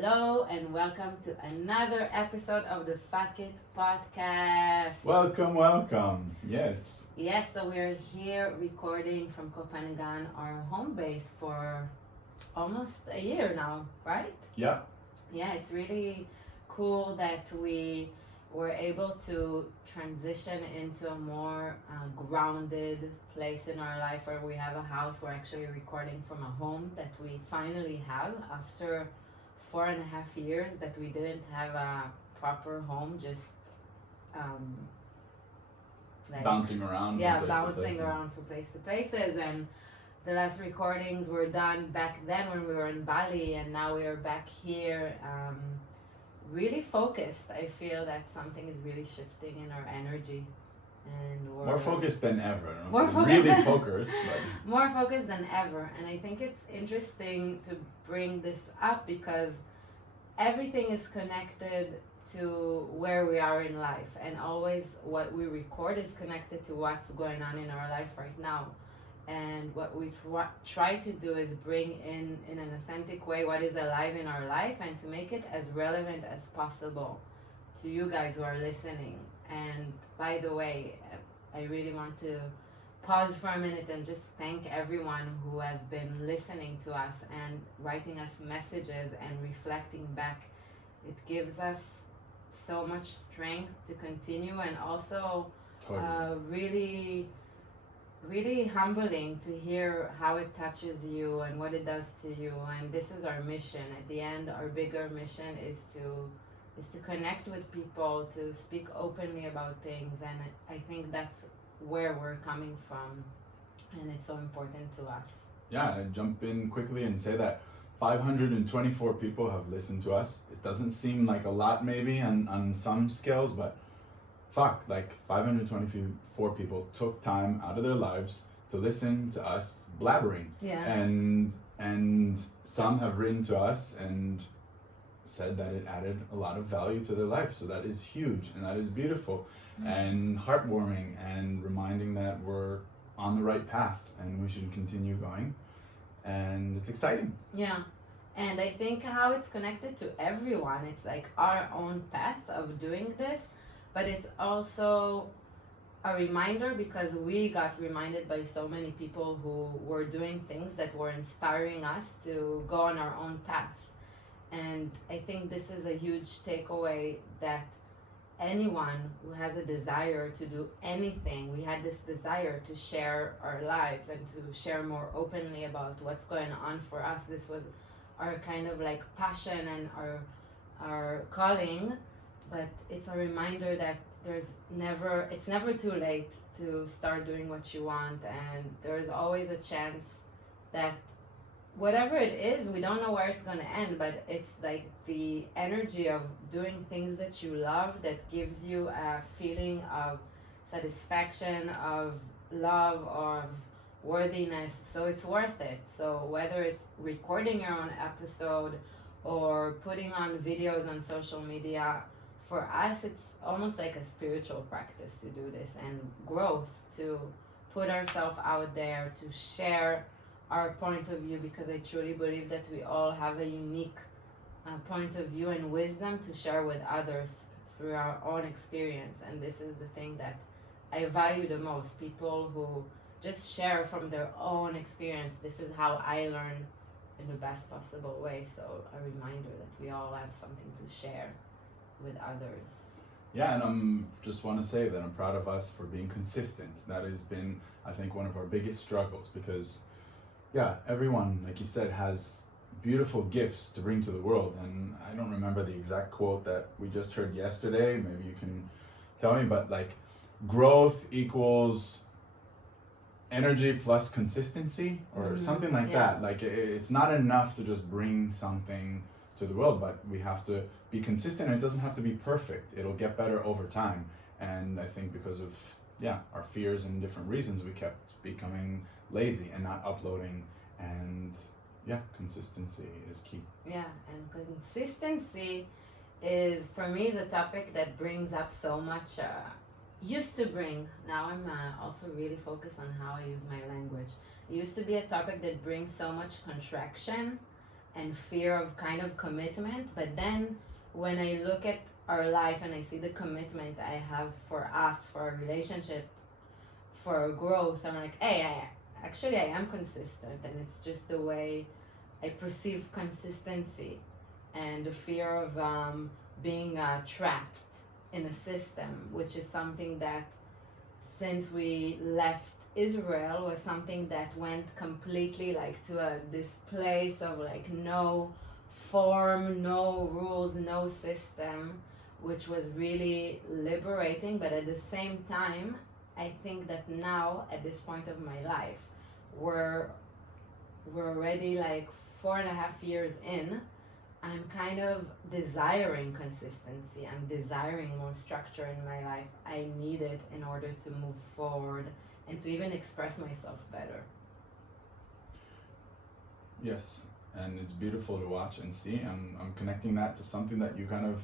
Hello and welcome to another episode of the Fuck It podcast. Welcome. Yes. Yes, so we're here recording from Copenhagen, our home base, for almost a year now, right? Yeah. Yeah, it's really cool that we were able to transition into a more grounded place in our life where we have a house. We're actually recording from a home that we finally have after 4.5 years that we didn't have a proper home, just like Bouncing around. yeah, From place to bouncing place. around from place to places. And the last recordings were done back then when we were in Bali, and now we are back here, really focused. I feel that something is really shifting in our energy, and we're More focused than ever. More focused Really than- focused. But more focused than ever. And I think it's interesting to bring this up because everything is connected to where we are in life, and always what we record is connected to what's going on in our life right now. And what we try to do is bring in an authentic way what is alive in our life, and to make it as relevant as possible to you guys who are listening. And by the way, I really want to pause for a minute and just thank everyone who has been listening to us and writing us messages and reflecting back. It gives us so much strength to continue, and also totally. really humbling to hear how it touches you and what it does to you. And this is our mission. At the end, our bigger mission is to connect with people, to speak openly about things. And I think that's where we're coming from, and it's so important to us. Yeah, I jump in quickly and say that 524 people have listened to us. It doesn't seem like a lot maybe on some scales, but fuck, like 524 people took time out of their lives to listen to us blabbering. Yeah. And some have written to us and said that it added a lot of value to their life. So that is huge, and that is beautiful and heartwarming, and reminding that we're on the right path and we should continue going. And it's exciting. Yeah. And I think how it's connected to everyone, it's like our own path of doing this, but it's also a reminder because we got reminded by so many people who were doing things that were inspiring us to go on our own path. And I think this is a huge takeaway, that anyone who has a desire to do anything, we had this desire to share our lives and to share more openly about what's going on for us. This was our kind of like passion and our calling. But it's a reminder that it's never too late to start doing what you want, and there's always a chance that whatever it is, we don't know where it's going to end, but it's like the energy of doing things that you love that gives you a feeling of satisfaction, of love, of worthiness. So it's worth it. So whether it's recording your own episode or putting on videos on social media, for us it's almost like a spiritual practice to do this, and growth, to put ourselves out there, to share our point of view, because I truly believe that we all have a unique point of view and wisdom to share with others through our own experience. And this is the thing that I value the most, people who just share from their own experience. This is how I learn in the best possible way. So a reminder that we all have something to share with others. Yeah, and just want to say that I'm proud of us for being consistent. That has been, I think, one of our biggest struggles, because yeah, everyone, like you said, has beautiful gifts to bring to the world. And I don't remember the exact quote that we just heard yesterday. Maybe you can tell me, but like, growth equals energy plus consistency, or something like that. Like, it's not enough to just bring something to the world, but we have to be consistent, and it doesn't have to be perfect. It'll get better over time. And I think because of our fears and different reasons, we kept becoming lazy and not uploading. And consistency is key. Yeah, and consistency is, for me, the topic that brings up so much, used to bring, now I'm also really focused on how I use my language. It used to be a topic that brings so much contraction and fear of kind of commitment. But then when I look at our life and I see the commitment I have for us, for our relationship, for our growth, I'm like, hey, I am consistent, and it's just the way I perceive consistency, and the fear of being trapped in a system, which is something that since we left Israel was something that went completely like to this place of like no form, no rules, no system, which was really liberating. But at the same time, I think that now at this point of my life, we're we're already like 4.5 years in. I'm kind of desiring consistency. I'm desiring more structure in my life. I need it in order to move forward and to even express myself better. Yes, and it's beautiful to watch and see. I'm connecting that to something that you kind of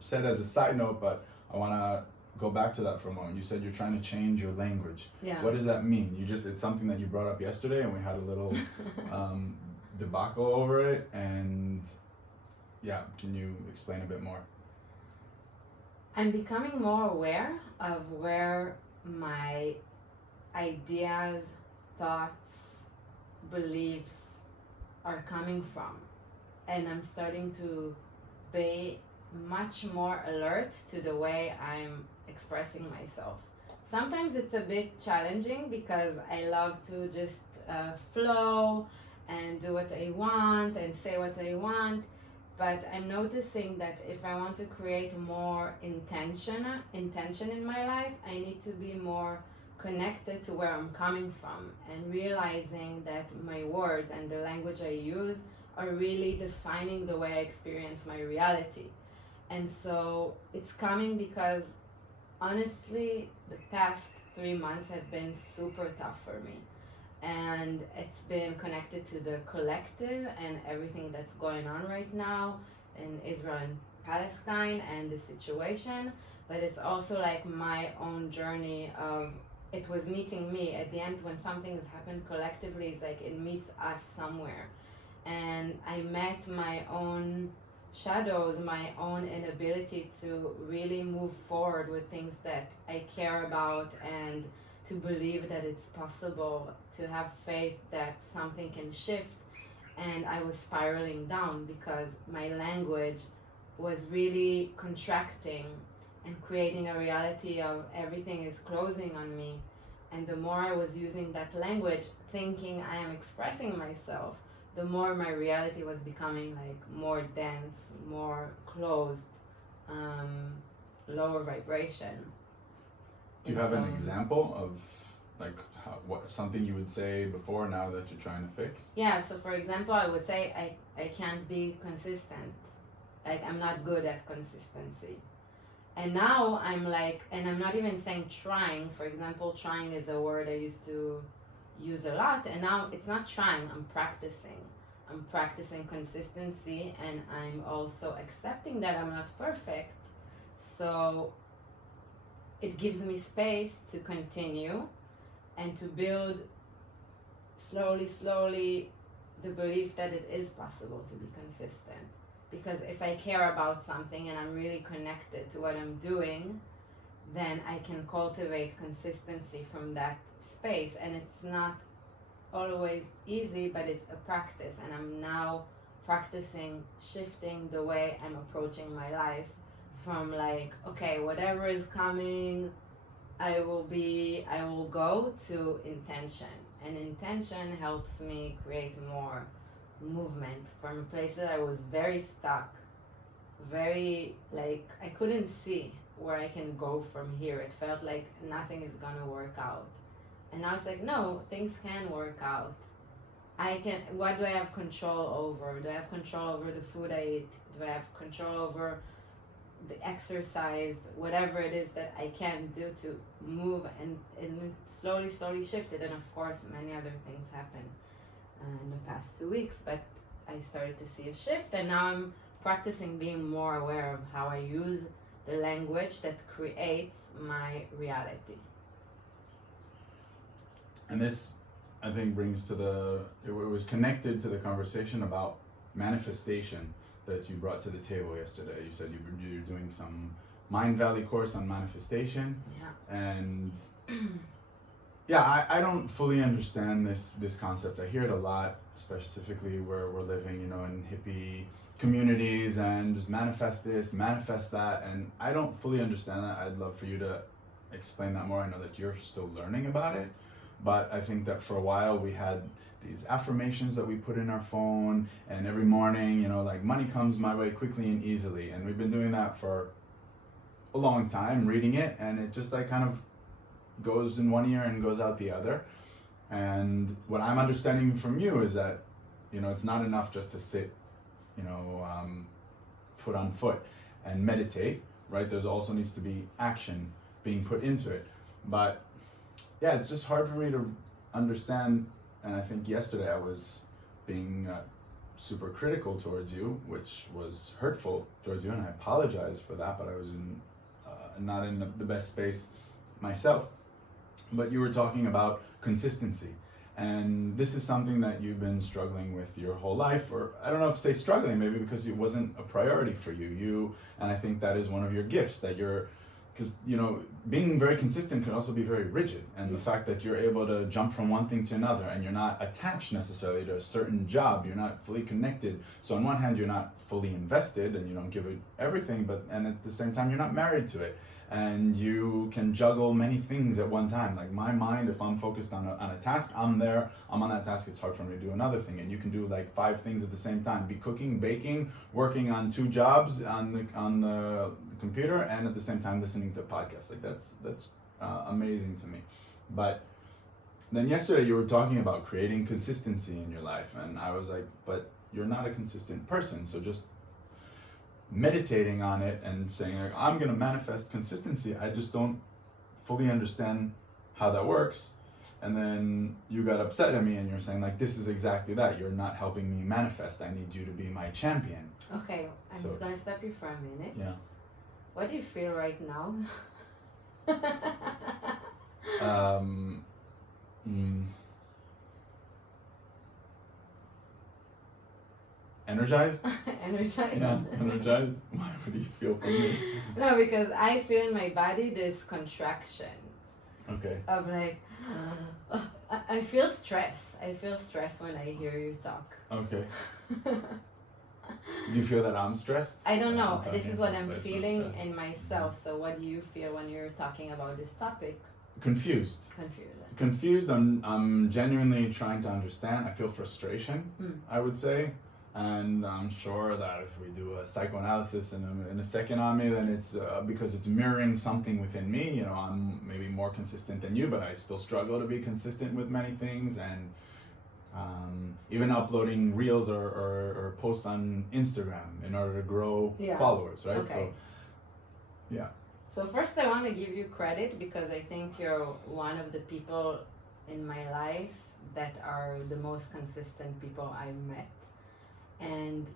said as a side note, but I want to go back to that for a moment. You said you're trying to change your language. Yeah. What does that mean? It's something that you brought up yesterday, and we had a little debacle over it. And yeah, can you explain a bit more? I'm becoming more aware of where my ideas, thoughts, beliefs are coming from. And I'm starting to be much more alert to the way I'm expressing myself. Sometimes it's a bit challenging because I love to just flow and do what I want and say what I want. But I'm noticing that if I want to create more intention in my life, I need to be more connected to where I'm coming from and realizing that my words and the language I use are really defining the way I experience my reality. And so it's coming because honestly, the past 3 months have been super tough for me. And it's been connected to the collective and everything that's going on right now in Israel and Palestine and the situation. But it's also like my own journey of it was meeting me at the end when something has happened collectively. It's like it meets us somewhere, and I met my own shadows, my own inability to really move forward with things that I care about, and to believe that it's possible, to have faith that something can shift. And I was spiraling down because my language was really contracting and creating a reality of everything is closing on me. And the more I was using that language, thinking I am expressing myself, the more my reality was becoming like more dense, more closed, lower vibration. Do you have an example of like what something you would say before now that you're trying to fix? Yeah, so for example, I would say I can't be consistent. Like I'm not good at consistency. And now I'm like, and I'm not even saying trying. For example, trying is a word I used to use a lot, and now it's not trying, I'm practicing. I'm practicing consistency, and I'm also accepting that I'm not perfect. So it gives me space to continue and to build slowly the belief that it is possible to be consistent. Because if I care about something and I'm really connected to what I'm doing, then I can cultivate consistency from that space. And it's not always easy, but it's a practice. And I'm now practicing shifting the way I'm approaching my life from like, okay, whatever is coming, I will go to intention. And intention helps me create more movement from a place that I was very stuck, very like I couldn't see where I can go from here. It felt like nothing is gonna work out. And I was like, no, things can work out. What do I have control over? Do I have control over the food I eat? Do I have control over the exercise? Whatever it is that I can do to move, and slowly shifted. And of course, many other things happened in the past 2 weeks, but I started to see a shift, and now I'm practicing being more aware of how I use the language that creates my reality. And this, I think, brings to it was connected to the conversation about manifestation that you brought to the table yesterday. You said you're doing some Mind Valley course on manifestation, Yeah. and yeah, I don't fully understand this concept. I hear it a lot, specifically where we're living, in hippie communities, and just manifest this, manifest that, and I don't fully understand that. I'd love for you to explain that more. I know that you're still learning about it, but I think that for a while we had these affirmations that we put in our phone, and every morning, like money comes my way quickly and easily, and we've been doing that for a long time, reading it, and it just like kind of goes in one ear and goes out the other. And what I'm understanding from you is that, it's not enough just to sit, foot on foot and meditate, right? There's also needs to be action being put into it. But yeah, it's just hard for me to understand. And I think yesterday I was being super critical towards you, which was hurtful towards you, and I apologize for that, but I was not in the best space myself. But you were talking about consistency, and this is something that you've been struggling with your whole life, or I don't know if to say struggling, maybe because it wasn't a priority for you, and I think that is one of your gifts, that you're, because being very consistent can also be very rigid, and the fact that you're able to jump from one thing to another, and you're not attached necessarily to a certain job, you're not fully connected. So on one hand, you're not fully invested and you don't give it everything, and at the same time, you're not married to it, and you can juggle many things at one time. Like my mind, if I'm focused on a task, I'm on that task. It's hard for me to do another thing, and you can do like 5 things at the same time: be cooking, baking, working on 2 jobs on the computer, and at the same time listening to podcasts. Like that's amazing to me. But then yesterday you were talking about creating consistency in your life, and I was like, but you're not a consistent person. So just meditating on it and saying like, I'm gonna manifest consistency, I just don't fully understand how that works. And then you got upset at me and you're saying like, this is exactly that, you're not helping me manifest, I need you to be my champion. Okay, I'm just gonna stop you for a minute. Yeah. What do you feel right now? Energized? Energized? Yeah, energized. What do you feel from me? No, because I feel in my body this contraction. Okay. Of like, I feel stress. I feel stress when I hear you talk. Okay. Do you feel that I'm stressed? I don't know. This is what I'm feeling stress in myself. So what do you feel when you're talking about this topic? Confused. Confused. I'm genuinely trying to understand. I feel frustration, I would say. And I'm sure that if we do a psychoanalysis in a second on me, then it's because it's mirroring something within me. I'm maybe more consistent than you, but I still struggle to be consistent with many things. And even uploading reels or posts on Instagram in order to grow followers, right? Okay. So, yeah. So first I want to give you credit, because I think you're one of the people in my life that are the most consistent people I've met. And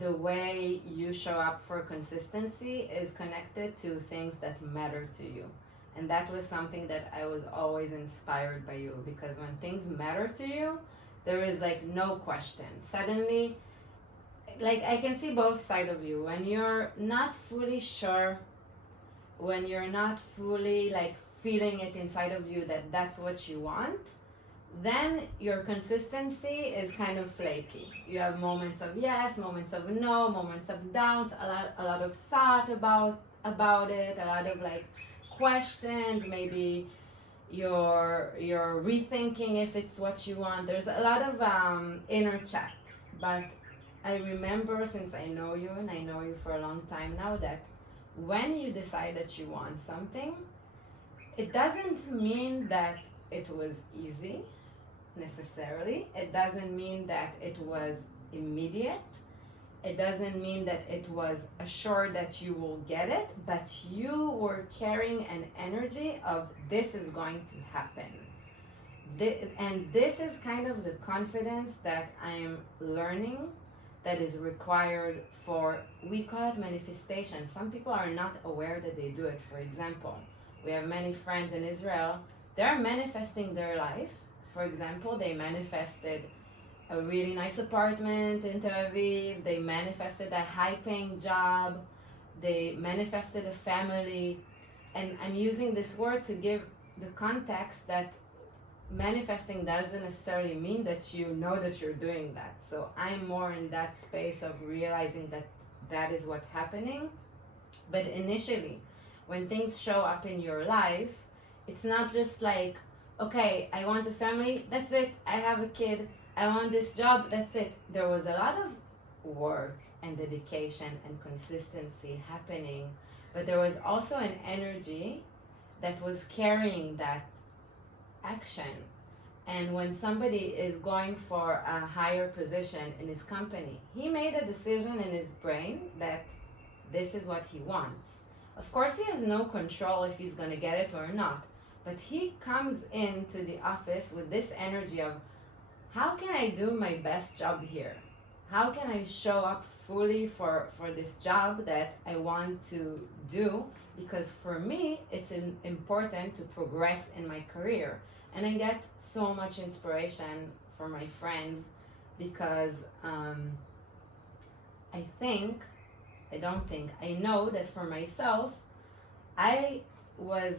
the way you show up for consistency is connected to things that matter to you. And that was something that I was always inspired by you, because when things matter to you, there is like no question. Suddenly, like I can see both sides of you. When you're not fully sure, when you're not fully like feeling it inside of you that that's what you want, then your consistency is kind of flaky. You have moments of yes, moments of no, moments of doubt, a lot of thought about it, a lot of like questions, maybe you're rethinking if it's what you want. There's a lot of inner chat. But I remember, since I know you and I know you for a long time now, that when you decide that you want something, it doesn't mean that it was easy necessarily. It doesn't mean that it was immediate. It doesn't mean that it was assured that you will get it, but you were carrying an energy of this is going to happen. And this is kind of the confidence that I'm learning that is required for, we call it manifestation. Some people are not aware that they do it. For example, we have many friends in Israel, they're manifesting their life. For example, they manifested a really nice apartment in Tel Aviv. They manifested a high-paying job. They manifested a family. And I'm using this word to give the context that manifesting doesn't necessarily mean that you know that you're doing that. So I'm more in that space of realizing that that is what's happening. But initially, when things show up in your life, it's not just like, okay, I want a family, that's it, I have a kid, I want this job, that's it. There was a lot of work and dedication and consistency happening, but there was also an energy that was carrying that action. And when somebody is going for a higher position in his company, he made a decision in his brain that this is what he wants. Of course, he has no control if he's going to get it or not, but he comes into the office with this energy of, how can I do my best job here? How can I show up fully for this job that I want to do? Because for me, it's important to progress in my career. And I get so much inspiration from my friends because I know that for myself, I was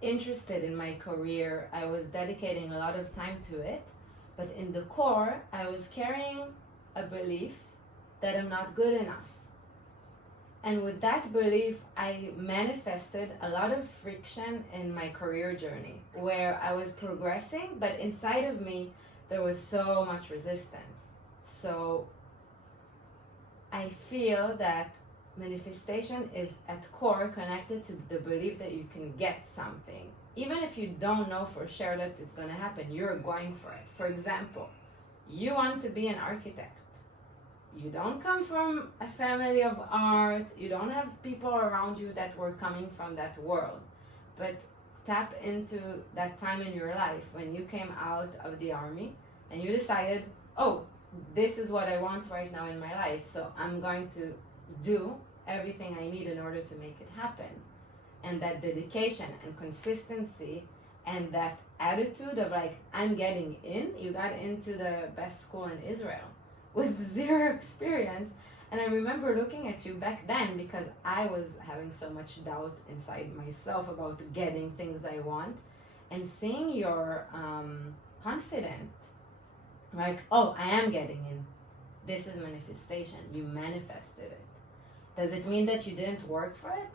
interested in my career. I was dedicating a lot of time to it, but in the core, I was carrying a belief that I'm not good enough. And with that belief, I manifested a lot of friction in my career journey where I was progressing, but inside of me, there was so much resistance. So I feel that manifestation is at core connected to the belief that you can get something. Even if you don't know for sure that it's going to happen, you're going for it. For example, you want to be an architect. You don't come from a family of art. You don't have people around you that were coming from that world. But tap into that time in your life when you came out of the army and you decided, oh, this is what I want right now in my life. So I'm going to do everything I need in order to make it happen. And that dedication and consistency and that attitude of like, I'm getting in. You got into the best school in Israel with zero experience. And I remember looking at you back then because I was having so much doubt inside myself about getting things I want, and seeing your confident, like, oh, I am getting in. This is manifestation. You manifested it. Does it mean that you didn't work for it?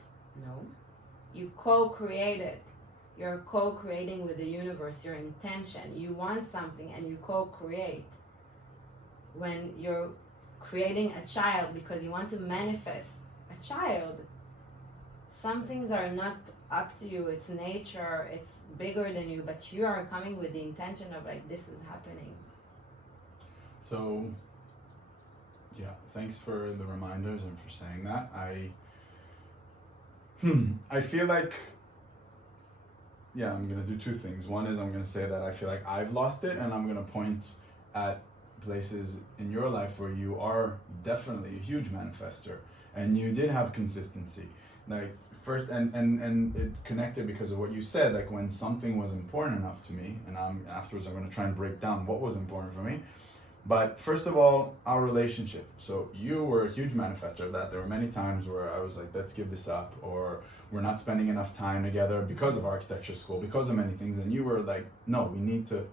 No. You co-created. You're co-creating with the universe, your intention. You want something and you co-create. When you're creating a child because you want to manifest a child, some things are not up to you. It's nature, it's bigger than you, but you are coming with the intention of like, this is happening. So, yeah, thanks for the reminders and for saying that. I feel like, yeah, I'm gonna do two things. One is I'm gonna say that I feel like I've lost it, and I'm gonna point at places in your life where you are definitely a huge manifester and you did have consistency. Like first, and it connected because of what you said, like when something was important enough to me, and afterwards I'm going to try and break down what was important for me. But first of all, our relationship. So you were a huge manifester of that. There were many times where I was like, let's give this up, or we're not spending enough time together because of architecture school, because of many things. And you were like, no, we need to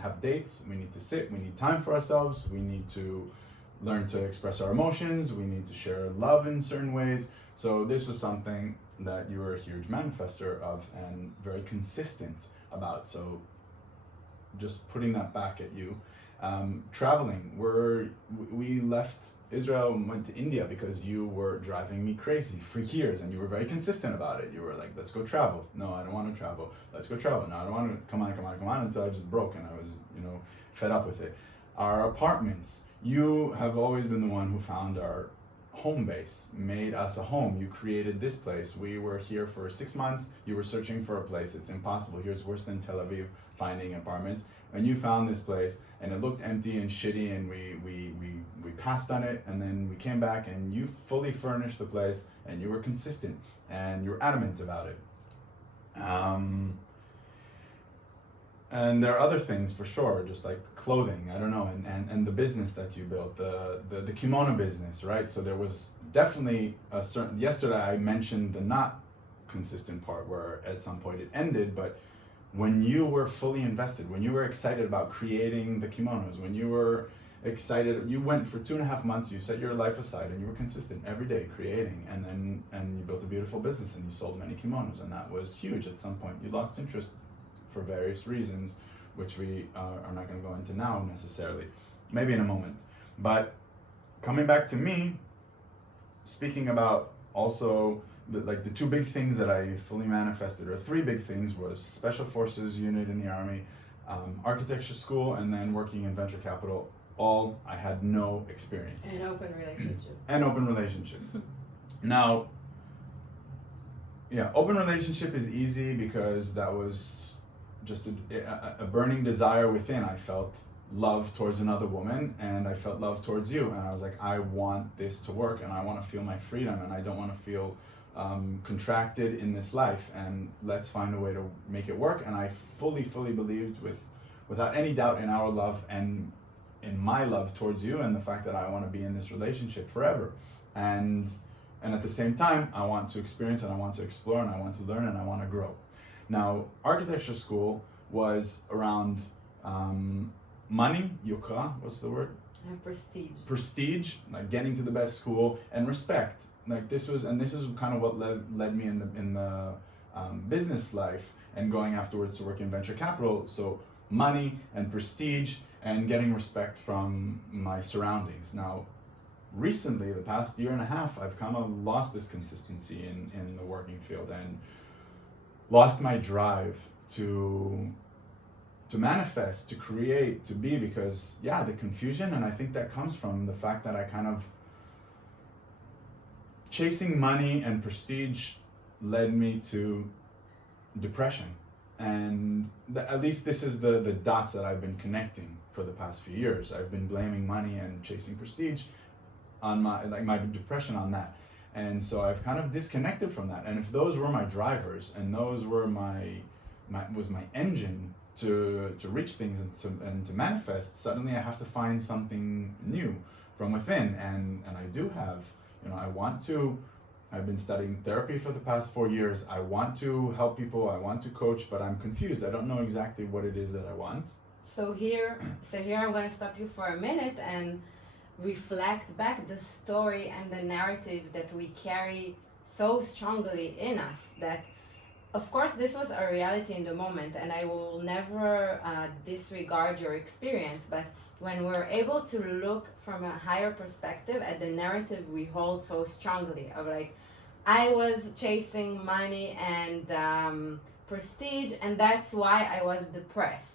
have dates, we need to sit, we need time for ourselves, we need to learn to express our emotions, we need to share love in certain ways. So this was something that you were a huge manifester of and very consistent about. So just putting that back at you. Traveling, we left Israel and went to India because you were driving me crazy for years, and you were very consistent about it. You were like, let's go travel. No, I don't want to travel. Let's go travel. No, I don't want to. Come on, until I just broke and I was, fed up with it. Our apartments, you have always been the one who found our home base, made us a home. You created this place. We were here for 6 months. You were searching for a place. It's impossible. Here's worse than Tel Aviv finding apartments. And you found this place, and it looked empty and shitty, and we passed on it, and then we came back, and you fully furnished the place, and you were consistent, and you were adamant about it. and there are other things for sure, just like clothing, I don't know, and the business that you built, the kimono business, right? So there was definitely a certain, yesterday I mentioned the not consistent part where at some point it ended, but when you were fully invested, when you were excited about creating the kimonos, when you were excited, you went for 2.5 months, you set your life aside and you were consistent every day creating, and you built a beautiful business and you sold many kimonos, and that was huge. At some point you lost interest for various reasons, which we are not going to go into now necessarily, maybe in a moment. But coming back to me, speaking about also the two big things that I fully manifested, or three big things, was special forces unit in the army, architecture school, and then working in venture capital. All I had no experience. An open relationship. An open relationship. Now, yeah, open relationship is easy because that was just a burning desire within. I felt love towards another woman, and I felt love towards you, and I was like, I want this to work, and I want to feel my freedom, and I don't want to feel contracted in this life, and let's find a way to make it work. And I fully believed, without any doubt, in our love and in my love towards you, and the fact that I want to be in this relationship forever. And at the same time, I want to experience, and I want to explore, and I want to learn, and I want to grow. Now, architecture school was around money, yukra, what's the word? Prestige. Prestige, like getting to the best school, and respect. Like this is kind of what led me in the business life, and going afterwards to work in venture capital. So money and prestige and getting respect from my surroundings. Now, recently, the past year and a half, I've kind of lost this consistency in the working field, and lost my drive to manifest, to create, to be, because the confusion, and I think that comes from the fact that I kind of, chasing money and prestige led me to depression. And at least this is the dots that I've been connecting for the past few years. I've been blaming money and chasing prestige on my depression on that. And so I've kind of disconnected from that. And if those were my drivers, and those were my engine to reach things and to manifest, suddenly I have to find something new from within. And I do have, I've been studying therapy for the past 4 years. I want to help people, I want to coach, but I'm confused. I don't know exactly what it is that I want. So here I'm going to stop you for a minute and reflect back the story and the narrative that we carry so strongly in us, that of course this was a reality in the moment, and I will never disregard your experience, but when we're able to look from a higher perspective at the narrative we hold so strongly of like, I was chasing money and prestige, and that's why I was depressed.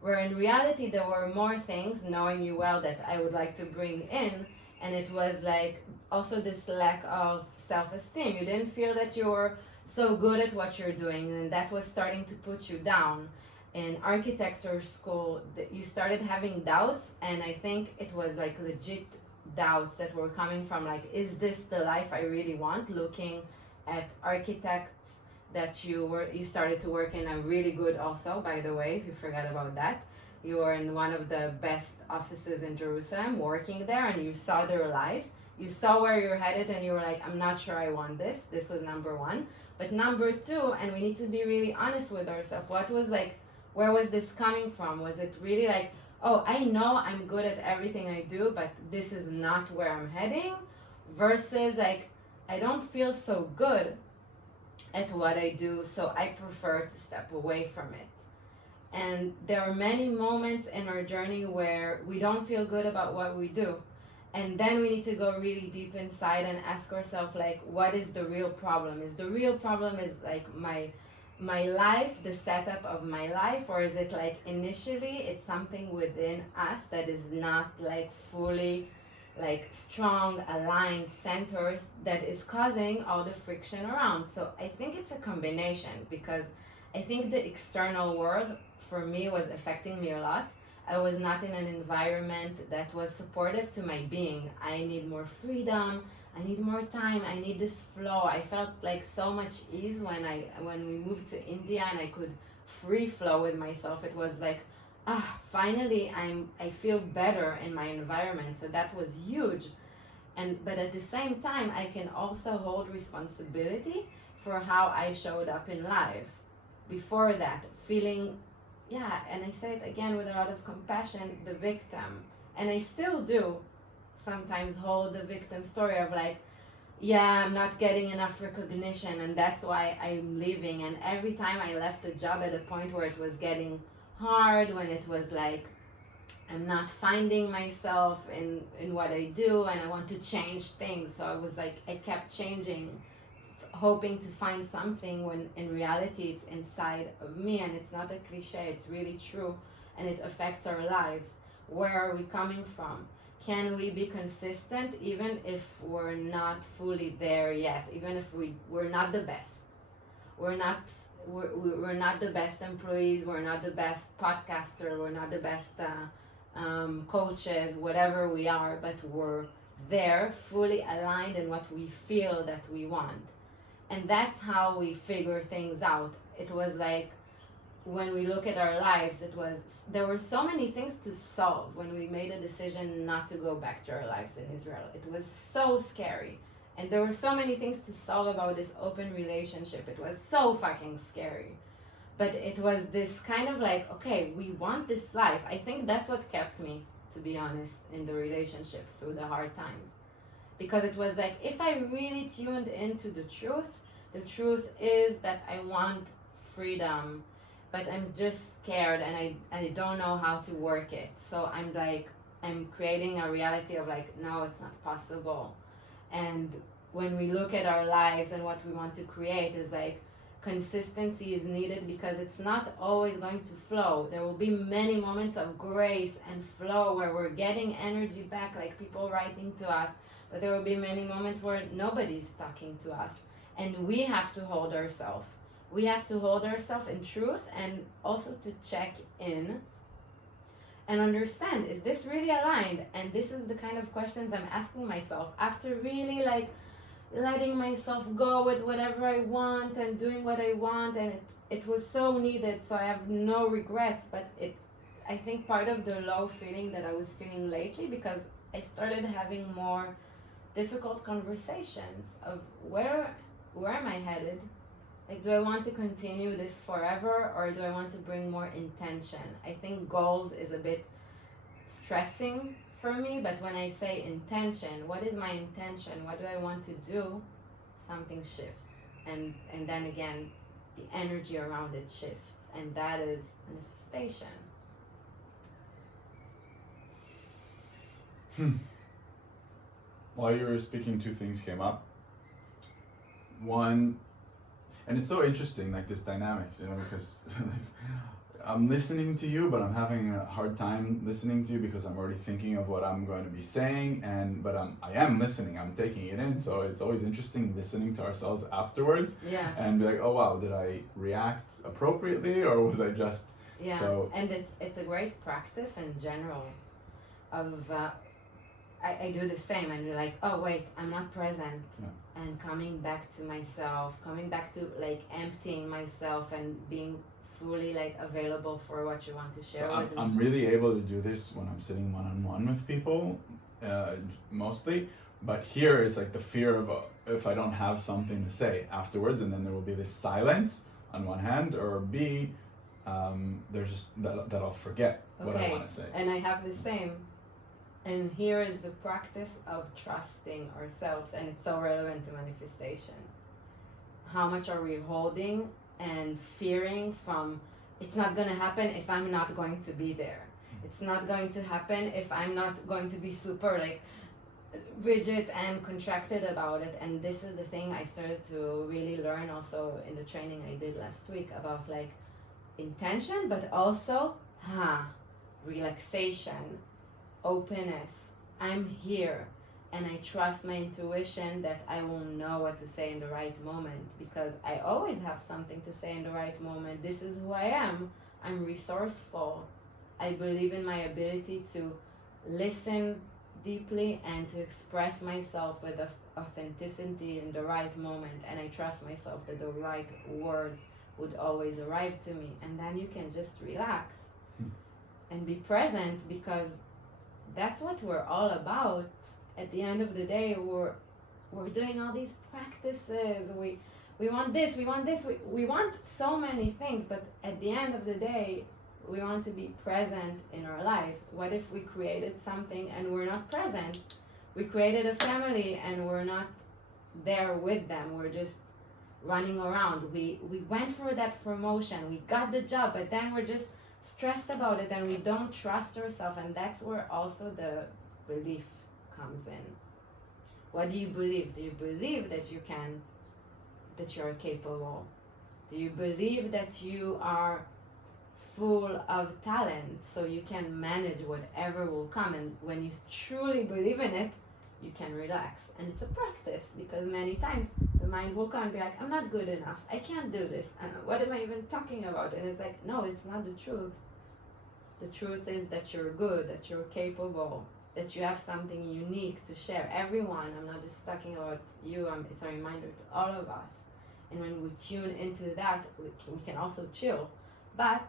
Where in reality there were more things, knowing you well, that I would like to bring in, and it was like also this lack of self-esteem. You didn't feel that you were so good at what you're doing, and that was starting to put you down. In architecture school, you started having doubts, and I think it was like legit doubts that were coming from like, is this the life I really want? Looking at architects that you started to work in a really good, also, by the way, you forgot about that. You were in one of the best offices in Jerusalem, working there, and you saw their lives. You saw where you're headed, and you were like, I'm not sure I want this. This was number one. But number two, and we need to be really honest with ourselves, where was this coming from? Was it really like, oh, I know I'm good at everything I do, but this is not where I'm heading? Versus like, I don't feel so good at what I do, so I prefer to step away from it. And there are many moments in our journey where we don't feel good about what we do. And then we need to go really deep inside and ask ourselves, like, what is the real problem? Is the real problem is like my life, the setup of my life, or is it like initially it's something within us that is not like fully like strong, aligned centers that is causing all the friction around? So I think it's a combination, because I think the external world for me was affecting me a lot. I was not in an environment that was supportive to my being. I need more freedom. I need more time, I need this flow. I felt like so much ease when we moved to India and I could free flow with myself. It was like, finally I feel better in my environment. So that was huge. But at the same time, I can also hold responsibility for how I showed up in life. Before that, feeling, yeah, and I say it again with a lot of compassion, the victim. And I still do sometimes hold the victim story of like, yeah, I'm not getting enough recognition and that's why I'm leaving. And every time I left the job at a point where it was getting hard, when it was like, I'm not finding myself in what I do and I want to change things. So I was like, I kept changing, hoping to find something when in reality it's inside of me. And it's not a cliche, it's really true. And it affects our lives. Where are we coming from? Can we be consistent even if we're not fully there yet? Even if we're not the best? We're not we're not the best employees, we're not the best podcaster, we're not the best coaches, whatever we are, but we're there fully aligned in what we feel that we want. And that's how we figure things out. It was like when we look at our lives, there were so many things to solve when we made a decision not to go back to our lives in Israel. It was so scary. And there were so many things to solve about this open relationship. It was so fucking scary. But it was this kind of like, okay, we want this life. I think that's what kept me, to be honest, in the relationship through the hard times. Because it was like, if I really tuned into the truth is that I want freedom, but I'm just scared and I don't know how to work it. So I'm creating a reality of like, no, it's not possible. And when we look at our lives and what we want to create is like, consistency is needed because it's not always going to flow. There will be many moments of grace and flow where we're getting energy back, like people writing to us, but there will be many moments where nobody's talking to us. And we have to hold ourselves. We have to hold ourselves in truth and also to check in and understand, is this really aligned? And this is the kind of questions I'm asking myself after really like letting myself go with whatever I want and doing what I want, and it was so needed, so I have no regrets. But I think part of the low feeling that I was feeling lately, because I started having more difficult conversations of where am I headed? Like, do I want to continue this forever or do I want to bring more intention? I think goals is a bit stressing for me, but when I say intention, what is my intention? What do I want to do? Something shifts. And then again, the energy around it shifts. And that is manifestation. While you were speaking, two things came up. One, and it's so interesting, like this dynamics, because I'm listening to you, but I'm having a hard time listening to you because I'm already thinking of what I'm going to be saying, but I am listening, I'm taking it in, so it's always interesting listening to ourselves afterwards. Yeah. And be like, oh wow, did I react appropriately or was I just... Yeah, so... and it's a great practice in general of... I do the same, and you're like, oh wait, I'm not present. Yeah. And coming back to myself, coming back to like emptying myself and being fully like available for what you want to share so with me. I'm really able to do this when I'm sitting one-on-one with people, mostly. But here it's like the fear of if I don't have something to say afterwards, and then there will be this silence on one hand, or B, there's just that I'll forget what I want to say. And I have the same. And here is the practice of trusting ourselves, and it's so relevant to manifestation. How much are we holding and fearing from, it's not going to happen if I'm not going to be there. It's not going to happen if I'm not going to be super like rigid and contracted about it. And this is the thing I started to really learn also in the training I did last week about like intention, but also relaxation, openness. I'm here and I trust my intuition that I will know what to say in the right moment, because I always have something to say in the right moment. This is who I am. I'm resourceful. I believe in my ability to listen deeply and to express myself with authenticity in the right moment, and I trust myself that the right words would always arrive to me, and then you can just relax and be present, because that's what we're all about. At the end of the day, we're doing all these practices. We want this, we want this, we want so many things, but at the end of the day, we want to be present in our lives. What if we created something and we're not present? We created a family and we're not there with them. We're just running around. We went for that promotion, we got the job, but then we're just stressed about it and we don't trust ourselves, and that's where also the belief comes in. What do you believe? Do you believe that you can, that you're capable? Do you believe that you are full of talent so you can manage whatever will come? And when you truly believe in it, you can relax. And it's a practice, because many times the mind will come and be like, I'm not good enough, I can't do this, what am I even talking about? And it's like, no, it's not the truth. The truth is that you're good, that you're capable, that you have something unique to share. Everyone, I'm not just talking about you, it's a reminder to all of us. And when we tune into that, we can also chill. But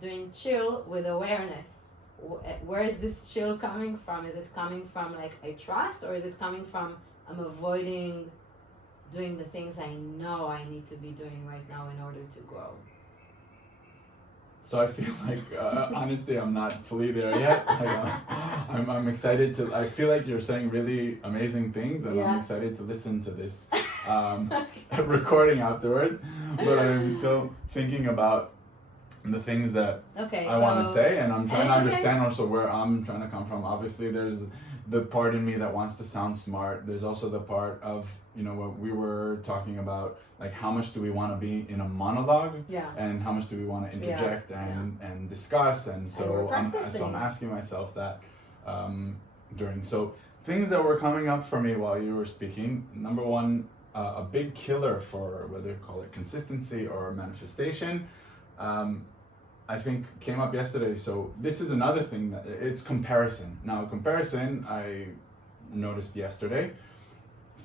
doing chill with awareness. Where is this chill coming from? Is it coming from like I trust, or is it coming from I'm avoiding doing the things I know I need to be doing right now in order to grow? So I feel like, honestly, I'm not fully there yet. I'm excited to, I feel like you're saying really amazing things, and I'm excited to listen to this recording afterwards. But I'm still thinking about the things that I want to say, and I'm trying to understand also where I'm trying to come from. Obviously, there's the part in me that wants to sound smart. There's also the part of, what we were talking about, like how much do we want to be in a monologue, and how much do we want to interject and discuss, and so I'm asking myself that during. So things that were coming up for me while you were speaking. Number one, a big killer for whether you call it consistency or manifestation, I think came up yesterday. So this is another thing, that it's comparison. Now comparison, I noticed yesterday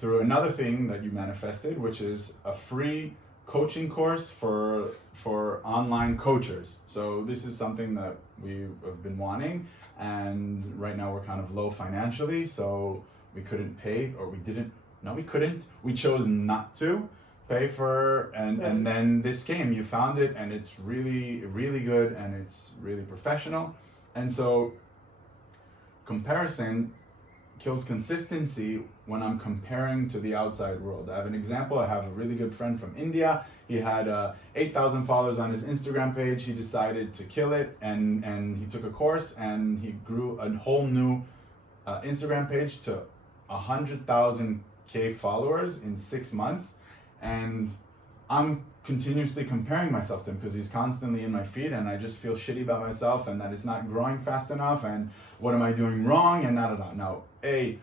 through another thing that you manifested, which is a free coaching course for online coachers. So this is something that we have been wanting, and right now we're kind of low financially, so we couldn't pay, or we chose not to pay for, and then this came, you found it, and it's really, really good, and it's really professional. And so comparison kills consistency when I'm comparing to the outside world. I have an example. I have a really good friend from India. He had 8,000 followers on his Instagram page. He decided to kill it, and he took a course, and he grew a whole new Instagram page to 100,000 followers in 6 months. And I'm continuously comparing myself to him because he's constantly in my feed, and I just feel shitty about myself and that it's not growing fast enough, and what am I doing wrong, and Now, I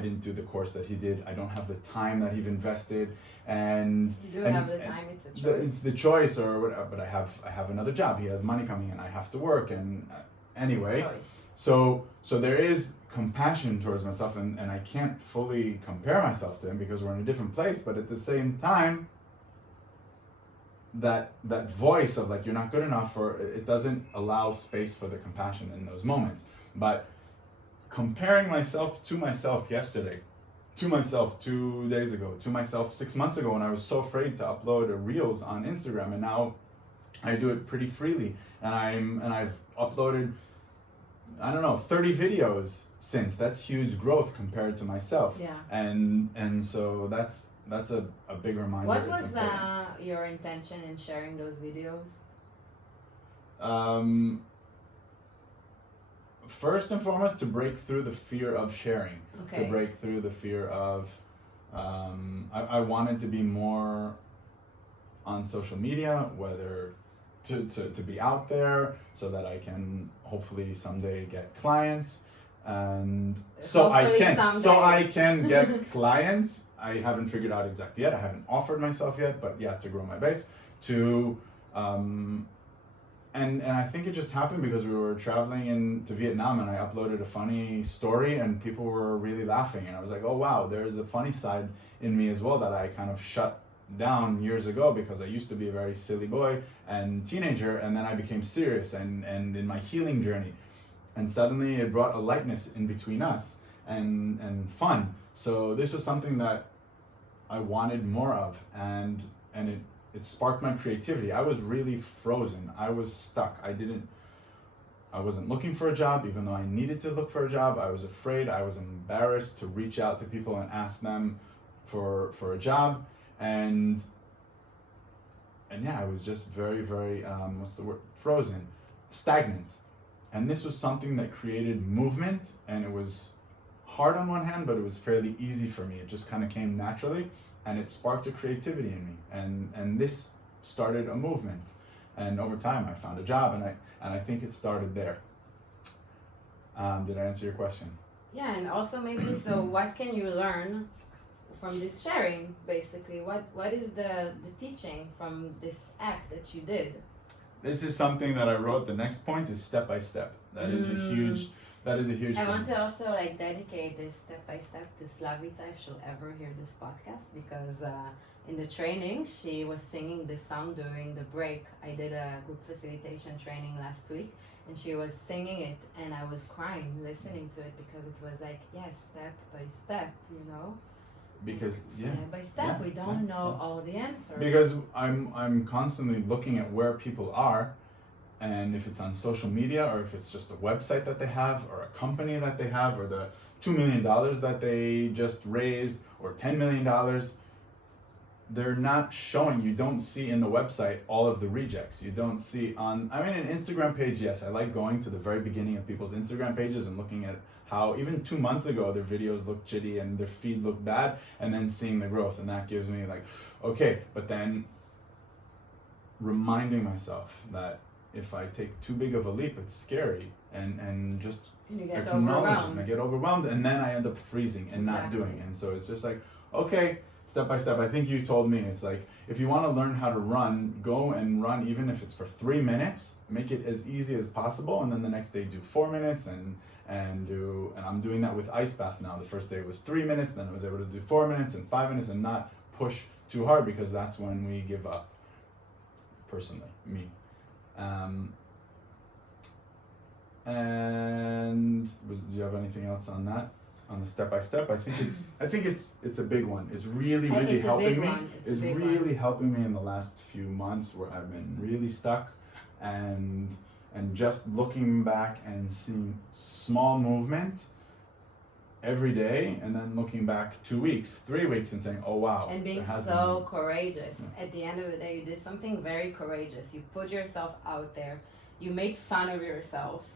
didn't do the course that he did. I don't have the time that he's invested, and you do have the time. It's a choice. It's the choice, or whatever. But I have another job. He has money coming in. I have to work, and anyway. So there is compassion towards myself, and I can't fully compare myself to him because we're in a different place. But at the same time, that voice of like you're not good enough, or it doesn't allow space for the compassion in those moments. But comparing myself to myself yesterday, to myself 2 days ago, to myself 6 months ago, when I was so afraid to upload reels on Instagram, and now I do it pretty freely, and I've uploaded 30 videos since. That's huge growth compared to myself. Yeah. And so that's a big reminder. What was your intention in sharing those videos? First and foremost, to break through the fear of sharing. Okay. To break through the fear of, I wanted to be more on social media, whether to be out there so that I can hopefully someday get clients, and so I can get clients. I haven't figured out exactly yet. I haven't offered myself yet, but yeah, to grow my base, to and I think it just happened because we were traveling to Vietnam, and I uploaded a funny story, and people were really laughing, and I was like, oh wow, there's a funny side in me as well that I kind of shut down years ago, because I used to be a very silly boy and teenager, and then I became serious and in my healing journey, and suddenly it brought a lightness in between us and fun. So this was something that I wanted more of, and it sparked my creativity. I was really frozen. I was stuck. I wasn't looking for a job, even though I needed to look for a job. I was afraid. I was embarrassed to reach out to people and ask them for a job, and yeah, I was just very, very what's the word? Frozen, stagnant. And this was something that created movement, and it was hard on one hand, but it was fairly easy for me. It just kind of came naturally, and it sparked a creativity in me, and this started a movement. And over time, I found a job, and I think it started there. Did I answer your question? Yeah, and also maybe, so what can you learn from this sharing, basically? What is the teaching from this act that you did? This is something that I wrote. The next point is step by step. That is a huge I thing. want to also like dedicate this step by step to Slavica if she'll ever hear this podcast, because in the training she was singing this song during the break. I did a group facilitation training last week, and she was singing it, and I was crying listening to it, because it was like, yes, step by step, you know. Because Step by step, we don't know all the answers. Because I'm constantly looking at where people are, and if it's on social media, or if it's just a website that they have, or a company that they have, or the $2 million that they just raised, or $10 million, they're not showing. You don't see in the website all of the rejects. You don't see an Instagram page, yes, I like going to the very beginning of people's Instagram pages and looking at how even 2 months ago their videos looked shitty and their feed looked bad, and then seeing the growth, and that gives me like, okay, but then reminding myself that if I take too big of a leap, it's scary, and just you get acknowledge it, overwhelmed. and I get overwhelmed, and then I end up freezing and not doing. And so it's just like, okay, step by step. I think you told me, it's like, if you want to learn how to run, go and run, even if it's for 3 minutes, make it as easy as possible, and then the next day do 4 minutes, and I'm doing that with ice bath now. The first day was 3 minutes, then I was able to do 4 minutes and 5 minutes, and not push too hard, because that's when we give up. Personally, me. And do you have anything else on that? On the step by step, I think it's a big one. It's really helping me. It's really helping me in the last few months, where I've been really stuck, and just looking back and seeing small movement every day, and then looking back 2 weeks, 3 weeks, and saying, oh wow. And being so courageous. Yeah. At the end of the day, you did something very courageous. You put yourself out there. You made fun of yourself.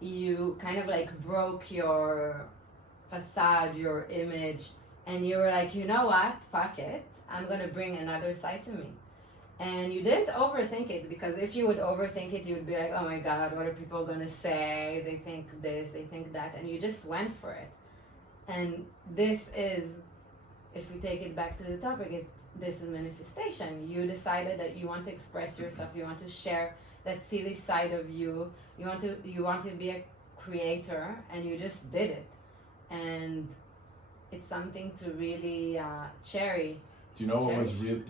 You kind of like broke your facade, your image, and you were like, you know what, fuck it, I'm gonna bring another side to me. And you didn't overthink it, because if you would overthink it, you would be like, oh my god, what are people gonna say? They think this, they think that, and you just went for it. And this is, if we take it back to the topic, this is manifestation. You decided that you want to express yourself, you want to share that silly side of you, you want to be a creator, and you just did it. And it's something to really cherish. Do you know what was really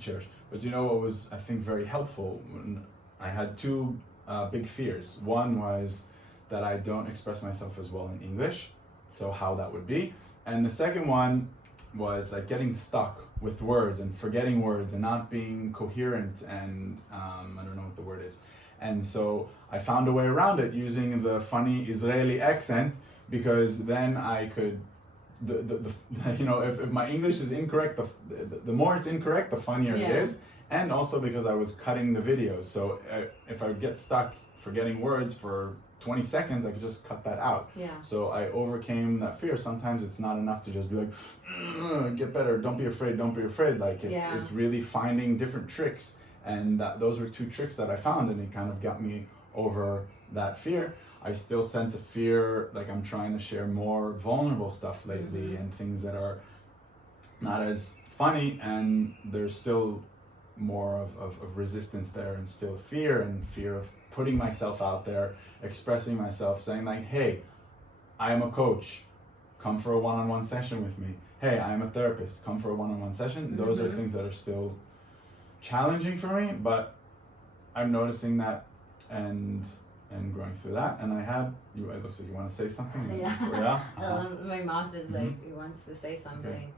cherish? But do you know what was, I think, very helpful? When I had two big fears. One was that I don't express myself as well in English, so how that would be. And the second one was like getting stuck with words and forgetting words and not being coherent, and I don't know what the word is. And so I found a way around it using the funny Israeli accent, because then I could, if my English is incorrect, the more it's incorrect, the funnier it is. And also because I was cutting the videos, so if I get stuck forgetting words for 20 seconds, I could just cut that out. Yeah. So I overcame that fear. Sometimes it's not enough to just be like, get better, don't be afraid, don't be afraid. Like it's really finding different tricks, and those were two tricks that I found, and it kind of got me over that fear. I still sense a fear, like I'm trying to share more vulnerable stuff lately, and things that are not as funny, and there's still more of resistance there, and still fear, and fear of putting myself out there, expressing myself, saying like, hey, I am a coach, come for a one-on-one session with me. Hey, I am a therapist, come for a one-on-one session. Those are things that are still challenging for me, but I'm noticing that and going through that. And I had you. It looks like you want to say something. Yeah. My mouth is like he wants to say something. Okay.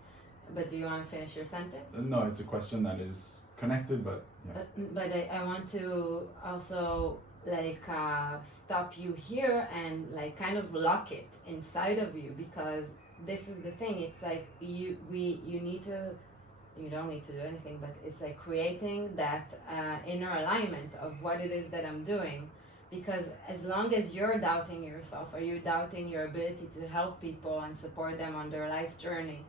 But do you want to finish your sentence? No, it's a question that is connected, but yeah. But I want to also like stop you here and like kind of lock it inside of you, because this is the thing. It's like you don't need to do anything, but it's like creating that inner alignment of what it is that I'm doing. Because as long as you're doubting yourself, or you're doubting your ability to help people and support them on their life journey,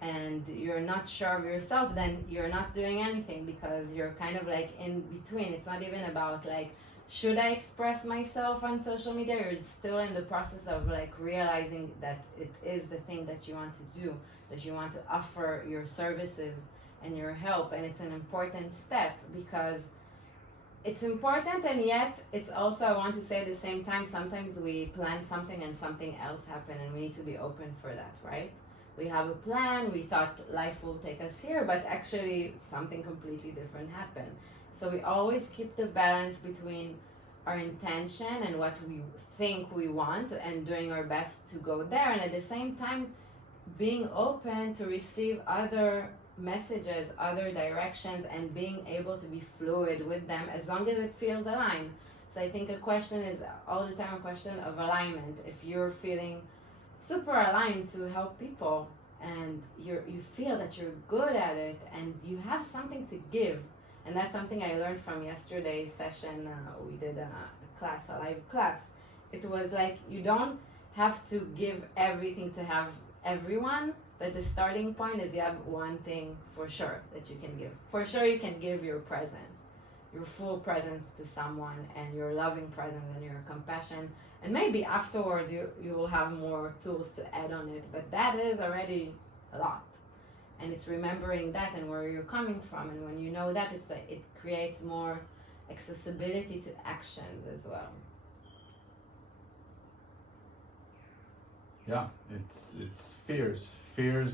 and you're not sure of yourself, then you're not doing anything, because you're kind of like in between. It's not even about like, should I express myself on social media? You're still in the process of like realizing that it is the thing that you want to do, that you want to offer your services and your help. And it's an important step, because it's important, and yet it's also, I want to say at the same time, sometimes we plan something and something else happens, and we need to be open for that, right? We have a plan, we thought life will take us here, but actually something completely different happened. So we always keep the balance between our intention and what we think we want, and doing our best to go there, and at the same time being open to receive other messages, other directions, and being able to be fluid with them as long as it feels aligned. So I think a question is all the time a question of alignment. If you're feeling super aligned to help people, and you feel that you're good at it, and you have something to give, and that's something I learned from yesterday's session. We did a live class. It was like, you don't have to give everything to have everyone, but the starting point is you have one thing for sure that you can give. For sure you can give your presence, your full presence to someone, and your loving presence and your compassion. And maybe afterwards you will have more tools to add on it, but that is already a lot. And it's remembering that and where you're coming from. And when you know that, it's like it creates more accessibility to actions as well. Yeah, it's fears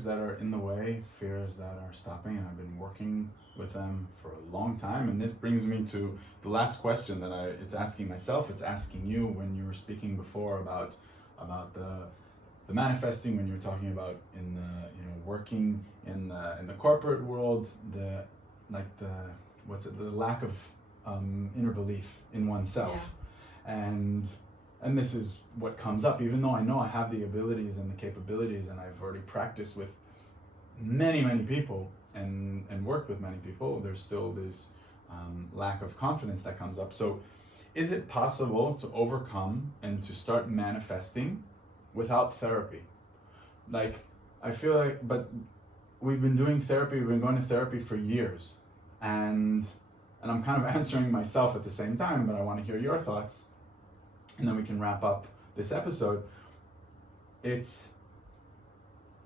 that are in the way, fears that are stopping, and I've been working with them for a long time. And this brings me to the last question that it's asking myself, it's asking you, when you were speaking before about the manifesting, when you were talking about in the working in the corporate world, the lack of inner belief in oneself. Yeah. And this is what comes up, even though I know I have the abilities and the capabilities, and I've already practiced with many people and worked with many people, there's still this lack of confidence that comes up. So is it possible to overcome and to start manifesting without therapy? Like, I feel like, but we've been doing therapy, we've been going to therapy for years, and I'm kind of answering myself at the same time, but I want to hear your thoughts, and then we can wrap up this episode. It's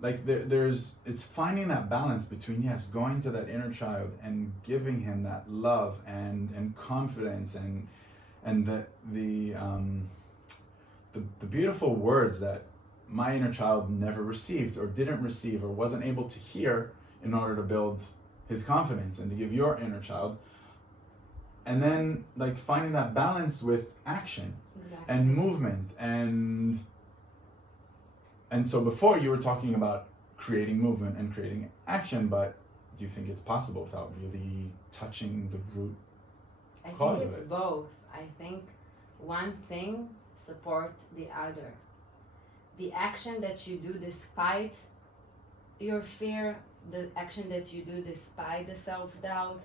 like it's finding that balance between, yes, going to that inner child and giving him that love and confidence and the beautiful words that my inner child never received or didn't receive or wasn't able to hear in order to build his confidence and to give your inner child. And then like finding that balance with action. Exactly. And movement and so before you were talking about creating movement and creating action, but do you think it's possible without really touching the root cause of it? I think it's both. I think one thing supports the other. The action that you do despite your fear, the action that you do despite the self-doubt,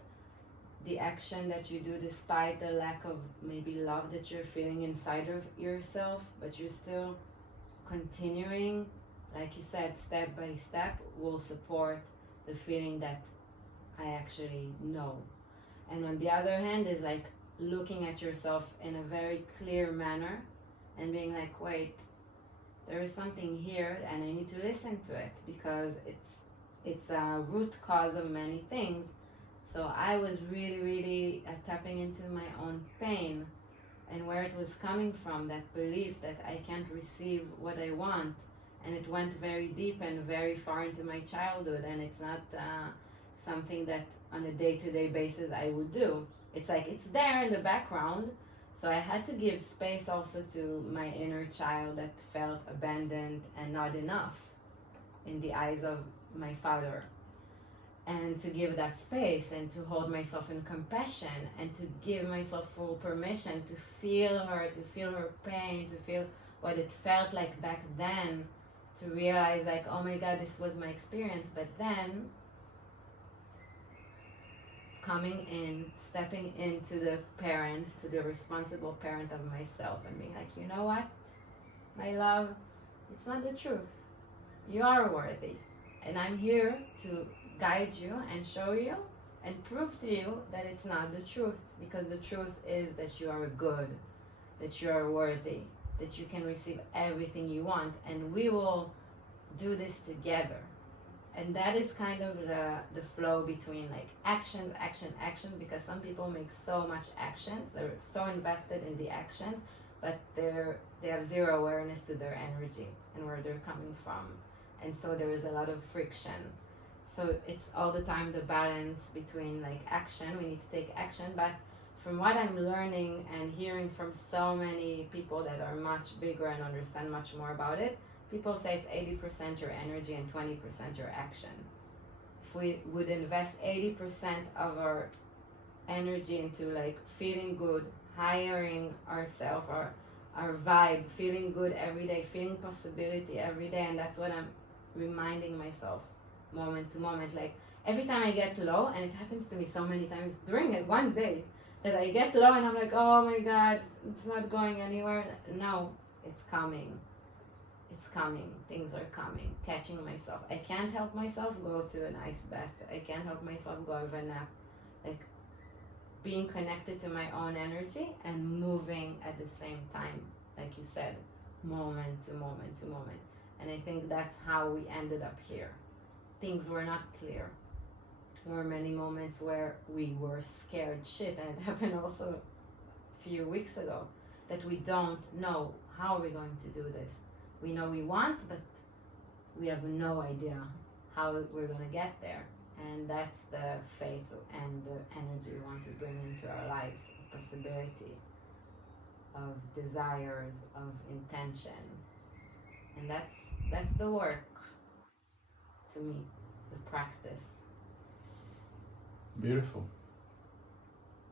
the action that you do despite the lack of maybe love that you're feeling inside of yourself, but you're still continuing, like you said, step by step, will support the feeling that I actually know. And on the other hand is like looking at yourself in a very clear manner and being like, wait, there is something here and I need to listen to it, because it's a root cause of many things. So I was really, really tapping into my own pain and where it was coming from, that belief that I can't receive what I want. And it went very deep and very far into my childhood, and it's not something that on a day-to-day basis I would do. It's like it's there in the background, so I had to give space also to my inner child that felt abandoned and not enough in the eyes of my father, and to give that space and to hold myself in compassion and to give myself full permission to feel her pain, to feel what it felt like back then, to realize like, oh my god, this was my experience. But then coming in, stepping into the parent, to the responsible parent of myself, and being like, you know what, my love, it's not the truth. You are worthy, and I'm here to guide you and show you and prove to you that it's not the truth, because the truth is that you are good, that you are worthy, that you can receive everything you want, and we will do this together. And that is kind of the flow between like actions, because some people make so much actions, they're so invested in the actions, but they have zero awareness to their energy and where they're coming from, and so there is a lot of friction. So it's all the time the balance between like action, we need to take action, but from what I'm learning and hearing from so many people that are much bigger and understand much more about it, people say it's 80% your energy and 20% your action. If we would invest 80% of our energy into like feeling good, hiring ourselves, our vibe, feeling good every day, feeling possibility every day, and that's what I'm reminding myself moment to moment. Like every time I get low, and it happens to me so many times during it one day, that I get low and I'm like, oh my god, it's not going anywhere. No, it's coming. It's coming. Things are coming. Catching myself. I can't help myself go to an ice bath. I can't help myself go have a nap. Like being connected to my own energy and moving at the same time, like you said, moment to moment to moment. And I think that's how we ended up here. Things were not clear. There were many moments where we were scared shit, and it happened also a few weeks ago, that we don't know how we're going to do this. We know we want, but we have no idea how we're going to get there. And that's the faith and the energy we want to bring into our lives, of possibility, of desires, of intention. And that's the work, to me, the practice. Beautiful.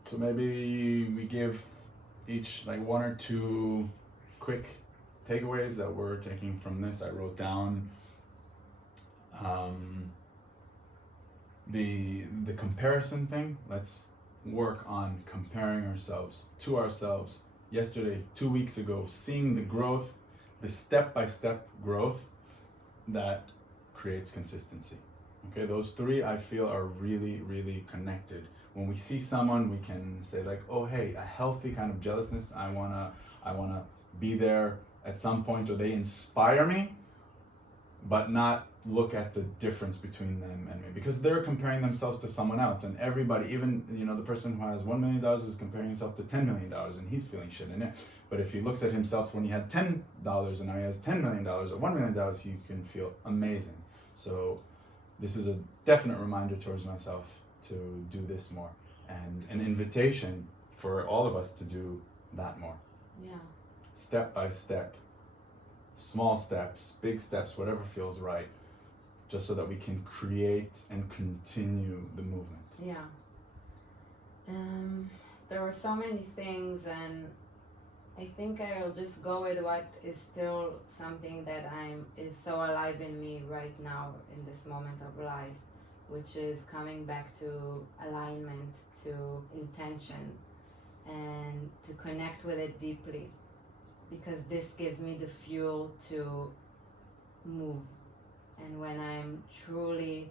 So maybe we give each like one or two quick takeaways that we're taking from this. I wrote down the comparison thing. Let's work on comparing ourselves to ourselves yesterday, 2 weeks ago, seeing the growth, the step-by-step growth that creates consistency. Okay, those three I feel are really, really connected. When we see someone, we can say like, oh hey, a healthy kind of jealousness. I wanna be there at some point, or they inspire me, but not look at the difference between them and me, because they're comparing themselves to someone else, and everybody, even the person who has $1 million is comparing himself to $10 million, and he's feeling shit in it. But if he looks at himself when he had $10 and now he has $10 million or $1 million, he can feel amazing. So this is a definite reminder towards myself to do this more, and an invitation for all of us to do that more. Yeah. Step by step, small steps, big steps, whatever feels right, just so that we can create and continue the movement. Yeah. There were so many things, and I think I'll just go with what is still something that is so alive in me right now in this moment of life, which is coming back to alignment, to intention, and to connect with it deeply, because this gives me the fuel to move. And when I'm truly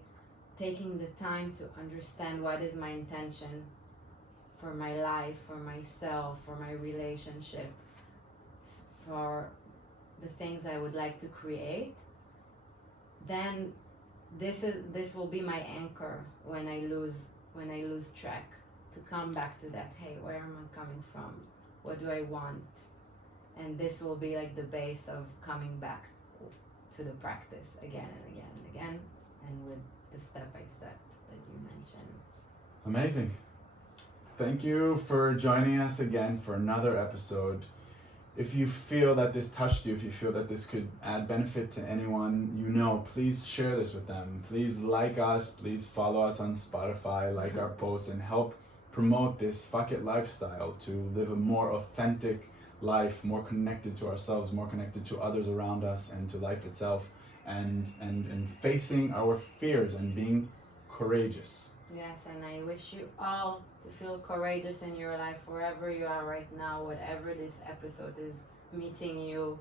taking the time to understand what is my intention for my life, for myself, for my relationship, for the things I would like to create, then this will be my anchor when I lose when I lose track, to come back to that. Hey, where am I coming from? What do I want? And this will be like the base of coming back to the practice again and again and again, and with the step by step that you mentioned. Amazing. Thank you for joining us again for another episode. If you feel that this touched you, if you feel that this could add benefit to anyone you know, please share this with them. Please like us, please follow us on Spotify, like our posts, and help promote this fuck it lifestyle to live a more authentic life, more connected to ourselves, more connected to others around us and to life itself, and facing our fears and being courageous. Yes, and I wish you all to feel courageous in your life, wherever you are right now, whatever this episode is meeting you,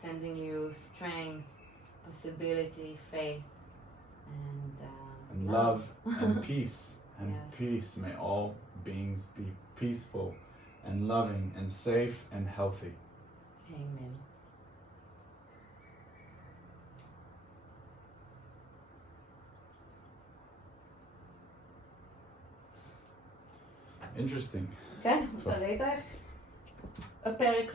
sending you strength, possibility, faith, and love and peace. And yes. Peace. May all beings be peaceful and loving and safe and healthy. Amen. Interesting. כן, ראית איך הפרק